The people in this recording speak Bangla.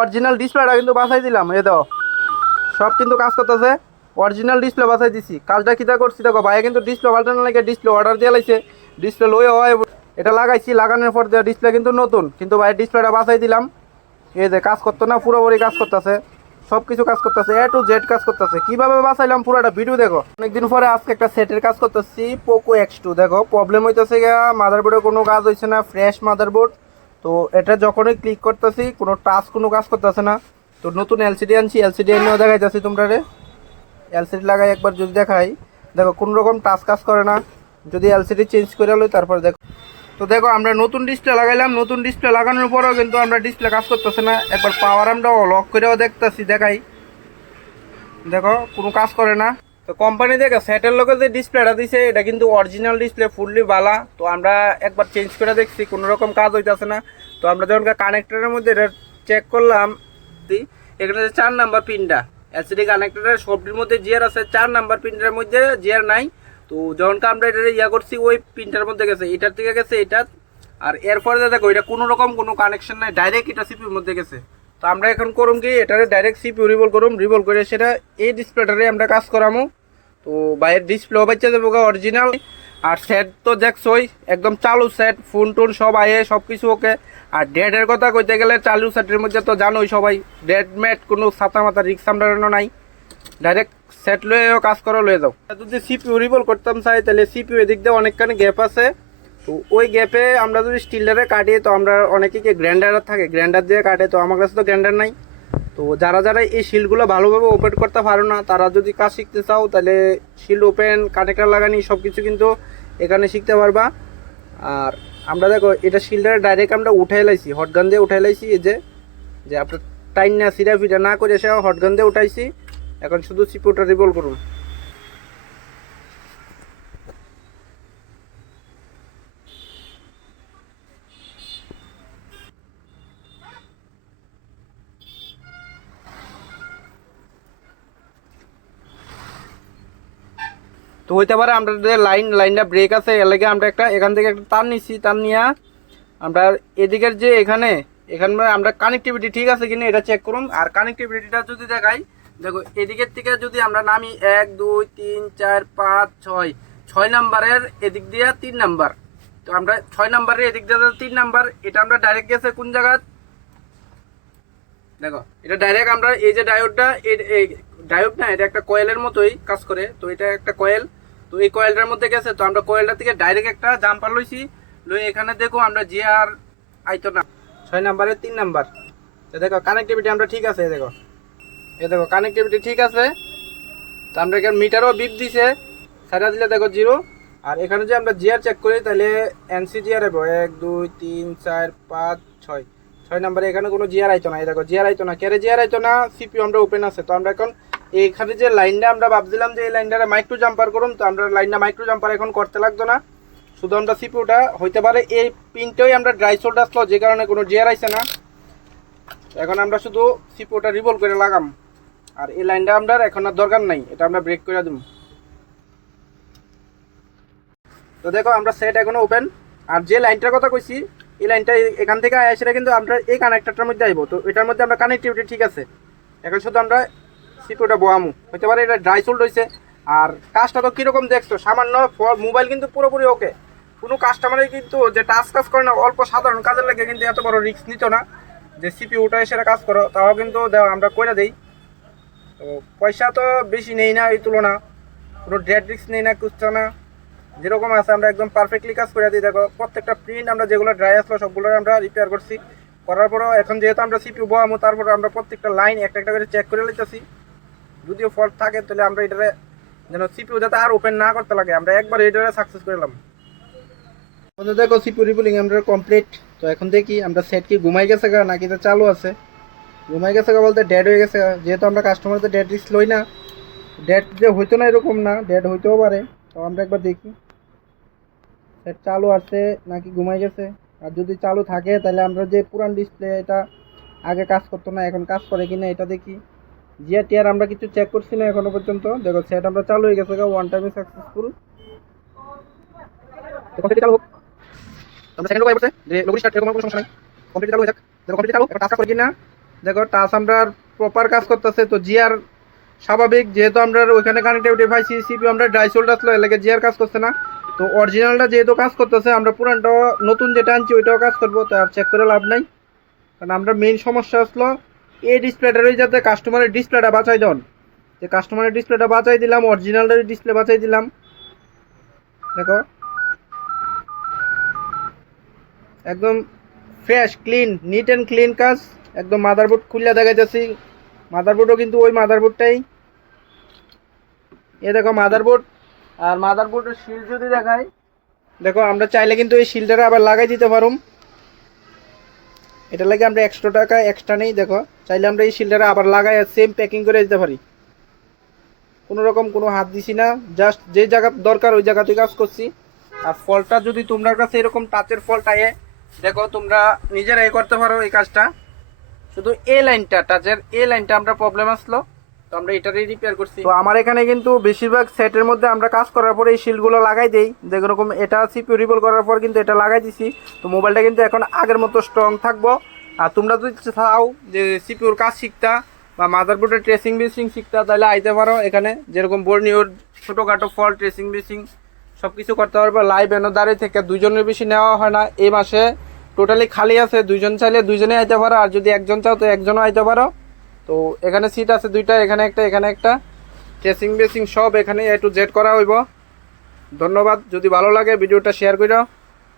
অরিজিনাল ডিসপ্লেটা কিন্তু বাছাই দিলাম, এ দাও সব কিন্তু কাজ করতেছে। অরিজিনাল ডিসপ্লে বাছাই দিছি, কাজটা কিতা করছি দেখো ভাইয়া কিন্তু ডিসপ্লে পাল্টানো লাগে, ডিসপ্লে অর্ডার দিয়ে লাইছে, ডিসপ্লে লই হয় এটা লাগাইছি, লাগানোর পর ডিসপ্লে কিন্তু নতুন, কিন্তু ভাই ডিসপ্লেটা বাছাই দিলাম। এই যে কাজ করতো না, পুরোপুরি কাজ করতেছে, সব কিছু কাজ করতেছে, এ টু জেড কাজ করতেছে। কিভাবে বাঁচাইলাম পুরোটা ভিডিও দেখো। অনেকদিন পরে আজকে একটা সেটের কাজ করতেছি, পোকো X2। দেখো প্রবলেম হইতেছে গিয়া মাদারবোর্ডে কোনো কাজ হয়েছে না, ফ্রেশ মাদারবোর্ড। তো এটা যখনই ক্লিক করতেছি কোনো টাচ কোনো কাজ করতেছে না। তো নতুন এলসিডি আনছি, এলসিডি এনেও দেখাইতেছি তোমরা রে। এলসিডি লাগাই একবার যদি দেখাই, দেখো কোনো রকম টাচ কাজ করে না। যদি এলসিডি চেঞ্জ করে লই তারপর দেখো। তো দেখো আমরা নতুন ডিসপ্লে লাগাইলাম, নতুন ডিসপ্লে লাগানোর পরেও কিন্তু আমরা ডিসপ্লে কাজ করতেছে না। একবার পাওয়ার আমরা লক করেও দেখতেছি, দেখাই, দেখো কোনো কাজ করে না। তো কোম্পানি দেখে সেটের লোকে যে ডিসপ্লেটা দিছে এটা কিন্তু অরিজিনাল ডিসপ্লে, ফুললি বালা। তো আমরা একবার চেঞ্জ করে দেখছি, কোনো রকম কাজ হইতেছে না। তো আমরা যখন কানেক্টরের মধ্যে এটা চেক করলাম, এখানে যে 4 নাম্বার পিনটা এলসিডি কানেক্টরের সবটির মধ্যে জিয়ার আছে, 4 নাম্বার পিনটার মধ্যে জিয়ার নাই। তো যখন আমরা এটা ইয়া করছি ওই পিনটার মধ্যে গেছে, এটার থেকে গেছে এটা। আর এরপরে দেখো এটা কোনো রকম কোনো কানেকশন নাই, ডাইরেক্ট এটা সিপিউর মধ্যে গেছে। তো আমরা এখন করুম কি, এটারে ডাইরেক্ট সিপিউ রিভল করুম, রিভল করে সেটা এই ডিসপ্লেটারে আমরা কাজ করামু। তো বাইরের ডিসপ্লে বাচ্চা দেবো অরিজিনাল। আর সেট তো দেখছোই একদম চালু সেট, ফোন টোন সব আয়ে সব কিছু ওকে। আর ডেটের কথা কইতে গেলে চালু সেটের মধ্যে তো জানোই সবাই, ডেট মেট কোনো ছাতা মাথা রিক্স সামলানো নাই, ডাইরেক্ট সেট লয়েও কাজ করে লয়ে যাও। যদি সিপিউ রিভল করতাম চাই তাহলে সিপিউ এদিক দিয়ে অনেকখানি গ্যাপ আছে। তো ওই গ্যাপে আমরা যদি স্টিলারে কাটি, তো আমরা অনেকে কি গ্রাইন্ডার থাকে, গ্রাইন্ডার দিয়ে কাটে, তো আমার কাছে তো গ্রাইন্ডার নাই। তো যারা যারা এই শিল্ডগুলো ভালোভাবে ওপেন করতে পারো না, তারা যদি কাজ শিখতে চাও তাহলে শিল্ড ওপেন, কানেক্টার লাগানি সব কিছু কিন্তু এখানে শিখতে পারবা। আর আমরা দেখো এটা শিল্ডারে ডাইরেক্ট আমরা উঠাই লাইছি, হটগান দিয়ে উঠাই লাইছি। এই যে আপনার টাইন না সিরা ফিটা না করে সে হটগান দিয়ে উঠাইছি। এখন শুধু সিপিউটা রিভল করুন। তো হইতে পারে আমরা যে লাইনটা ব্রেক আছে, এর লাগে আমরা একটা এখান থেকে একটা তার নিচ্ছি, তার নিয়ে আমরা এদিকের যে এখানে আমরা কানেক্টিভিটি ঠিক আছে কিনা এটা চেক করুন। আর কানেক্টিভিটিটা যদি দেখাই, দেখো এদিকের থেকে যদি আমরা নামি 1 2 3 4 5 6 6 নাম্বারের এদিক দিয়ে 3 নাম্বার। তো আমরা 6 নাম্বারের এদিক দিয়ে 3 নাম্বার, এটা আমরা ডাইরেক্ট গেছে কোন জায়গা, দেখো এটা ডাইরেক্ট আমরা এই যে ডায়োডটা, ডায়োড না, এটা একটা কয়েলের মতোই কাজ করে। তো এটা একটা কয়েল, তো এই কয়েলটার মধ্যে গেছে। তো আমরা কয়েলটা থেকে ডাইরেক্ট একটা জাম্পার লইছি, লই এখানে দেখো আমরা যে আর আইতো না 6 নাম্বারের 3 নাম্বার। তো দেখো কানেক্টিভিটি আমরা ঠিক আছে, দেখো এই দেখো কানেক্টিভিটি ঠিক আছে। তো আমরা এখানে মিটারও বিপ দিছে, সাইডা দিলে দেখো 0। আর এখানে যে আমরা জিআর চেক করি তাহলে এনসি জিআর হবে 1 2 3 4 5 6 6 নাম্বারে এখানে কোনো জিআর আইতো না। এই দেখো জিআর আইতো না, কেরে জিআর আইতো না, সিপিইউ আমরা ওপেন আছে। তো আমরা এখন এইখানে যে লাইনটা আমরা ভাবছিলাম যে এই লাইনটা মাইক্রো জাম্পার করুন, তো আমরা লাইনটা মাইক্রো জাম্পার এখন করতে লাগতো না। শুধু আমরা সিপিইউটা হইতে পারে এই পিনটাই আমরা ড্রাই সোল্ড আসলো, যে কারণে কোনো জিআর আইছে না। এখন আমরা শুধু সিপিইউটা রিভল করে লাগাম। আর এই লাইনটা আমরা এখন আর দরকার নাই, এটা আমরা ব্রেক করে দেব। তো দেখো আমরা সেট এখনো ওপেন। আর যে লাইনটার কথা কইছি এই লাইনটা এখান থেকে আসে, সেটা কিন্তু আমরা এই কানেক্টরটার মধ্যে আইব। তো এটার মধ্যে আমরা কানেক্টিভিটি ঠিক আছে। এখন শুধু আমরা সিপিইউটা বোয়ামু, হতে পারে এটা ড্রাই সোল্ড হয়েছে। আর কাজটা তো কীরকম দেখছো, সামান্য মোবাইল কিন্তু পুরোপুরি ওকে। কোনো কাস্টমারই কিন্তু যে টাচ কাজ করে না, অল্প সাধারণ কাজের লাগে কিন্তু এত বড় রিস্ক নিত না যে সিপিইউটা এসে কাজ করো, তাও কিন্তু আমরা করে দেই। তো পয়সা তো বেশি নেই না এই তুলনা, কোনো ডেড রিস্ক নেই না, কুচ্ছা না, যেরকম আছে আমরা একদম পারফেক্টলি কাজ করে দিই। দেখো প্রত্যেকটা প্রিন্ট আমরা যেগুলো ড্রাই আসলো সবগুলো আমরা রিপেয়ার করছি। করার পরও এখন যেহেতু আমরা সিপিইউ বোয়ামো, তারপর আমরা প্রত্যেকটা লাইন একটা একটা করে চেক করে নিতেছি। যদিও ফল্ট থাকে তাহলে আমরা এটারে যেন সিপিইউ যাতে আর ওপেন না করতে লাগে, আমরা একবার এটারে সাকসেস করলাম। দেখো সিপিইউ রিবুলিং আমরা কমপ্লিট। তো এখন দেখি আমরা সেট কি ঘুমাই গেছে গা নাকি তো চালু আছে। ঘুমাই গেছে গা বলতে ডেড হয়ে গেছে, যেহেতু আমরা কাস্টমারদের ডেড রিস্ক লই না। ডেড যে হইতো না এরকম না, ডেড হইতেও পারে। তো আমরা একবার দেখি সেট চালু আছে নাকি ঘুমাই গেছে। আর যদি চালু থাকে তাহলে আমরা যে পুরান ডিসপ্লে এটা আগে কাজ করতো না এখন কাজ করে কিনা এটা দেখি। জিআর টিআর আমরা কিছু চেক করছি না এখনো পর্যন্ত। দেখো সেট আমরা চালু হয়ে গেছে, ওয়ান টাইমে সাকসেসফুল। কমপ্লিট চালু হোক, আমরা সেকেন্ড কয়েছে যে লোগো স্টার্ট এরকম কোনো সমস্যা নাই, কমপ্লিট চালু হয়ে যাক। দেখো কমপ্লিট চালু, এখন কাজ করে কিনা দেখো টাচ আমরা প্রপার কাজ করতেছে। তো জিআর স্বাভাবিক, যেহেতু আমরা ওইখানে কানেক্টিভিটি পাইছি, সিপিইউ আমরা ড্রাই সোল্ড আসলো এলাকা জিআর কাজ করছে না। তো অরিজিনালটা যেহেতু কাজ করতেছে, আমরা পুরানটা নতুন যেটা আনছি ওইটাও কাজ করবো। তো আর চেক করে লাভ নাই, কারণ আমরা মেইন সমস্যা আসলো এই ডিসপ্লেটারই যাতে কাস্টমারের ডিসপ্লেটা বাঁচাই দেন। যে কাস্টমারের ডিসপ্লেটা বাঁচাই দিলাম, অরিজিনালের ডিসপ্লে বাঁচাই দিলাম। দেখো একদম fresh clean, neat and clean কাজ। একদম মাদারবোর্ড খুললে দেখা যাচ্ছি, মাদারবোর্ডও কিন্তু ওই মাদারবোর্ডটাই। এ দেখো মাদারবোর্ড। আর মাদারবোর্ডের শিল্ড যদি দেখাই, দেখো আমরা চাইলে কিন্তু এই শিল্ডটা আবার লাগাই দিতে পারুম। এটা লাগে আমরা 100 টাকা এক্সট্রা নেই। দেখো চাইলে আমরা এই শিল্ডটা আবার লাগাই সেম প্যাকিং করে দিতে পারি। কোনো রকম কোনো হাত দিছি না, জাস্ট যে জায়গা দরকার ওই জায়গাতে কাজ করছি। আর ফলটা যদি তোমার কাছে এরকম টাচের ফলটা দেখো তোমরা নিজেরা করতে পারো এই কাজটা। শুধু এই লাইনটা, টাচের এই লাইনটা আমরা প্রবলেম আসলো, তো আমরা এটারই রিপেয়ার করছি। তো আমার এখানে কিন্তু বেশিরভাগ সেটের মধ্যে আমরা কাজ করার পরে এই শিল্ডগুলো লাগাই দেই। যেরকম এটা সিপিইউ রিপোল করার পর কিন্তু এটা লাগাই দিছি। তো মোবাইলটা কিন্তু এখন আগের মতো স্ট্রং থাকবো। আর তোমরা যদি চাও যে সিপিইউর কাজ শিখতা বা মাদারবোর্ডের ট্রেসিং বেসিং শিখতা, তাহলে আইতে পারো এখানে। যেরকম বর্নিওর ছোটোখাটো ফল ট্রেসিং বেসিং সব কিছু করতে পারবে। লাইভ এনো দাঁড়িয়ে থেকে 2 জনের বেশি নেওয়া হয় না। এই মাসে টোটালি খালি আছে, 2 জন চাইলে 2 জনে আইতে পারো, আর যদি একজন চাও তো একজনও আইতে পারো। তো এখানে সিট আছে 2টা, এখানে একটা এখানে একটা। ট্রেসিং বেসিং সব এখানে A to Z করা হইব। ধন্যবাদ। যদি ভালো লাগে ভিডিওটা শেয়ার করো।